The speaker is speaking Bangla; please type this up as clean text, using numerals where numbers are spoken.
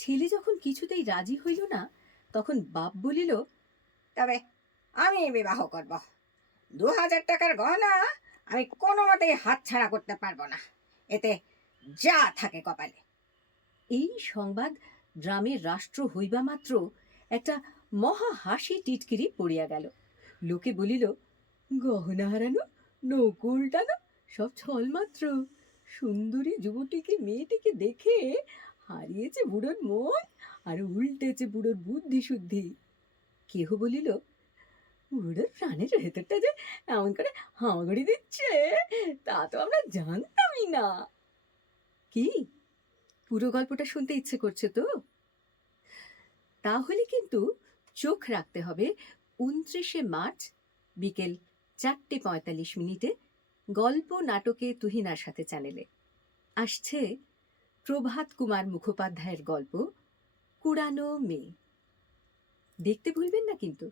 ছেলে যখন কিছুতেই রাজি হইল না, তখন বাপ বলিল, তবে আমি বিবাহ করব। 2000 টাকার গহনা আমি কোনো মতেই হাতছাড়া করতে পারবো না। এতে যা থাকে কপালে। এই সংবাদ গ্রামের রাষ্ট্র হইবা মাত্র একটা মহা হাসি টিটকিরি পড়িয়া গেল। লোকে বলিল, গহনা হারানো, নৌকো উল্টানো, সব ছল মাত্র। সুন্দরী যুবতীকে মেয়েটিকে দেখে হারিয়েছে বুড়োর মন, আর উল্টেছে বুড়োর বুদ্ধি শুদ্ধি। কেহ বলিল, বুড়োর প্রাণের ভেতরটা যে এমন করে হামাগুড়ি দিচ্ছে, তা তো আমরা জানতামই না। কি, পুরো গল্পটা শুনতে ইচ্ছে করছে তো? তাহলে কিন্তু চোখ রাখতে হবে 29শে মার্চ বিকেল 4:45 গল্প নাটকে তুহিনার সাথে চ্যানেলে আসছে প্রভাত কুমার মুখোপাধ্যায়ের গল্প কুড়ানো মেয়ে। দেখতে ভুলবেন না কিন্তু।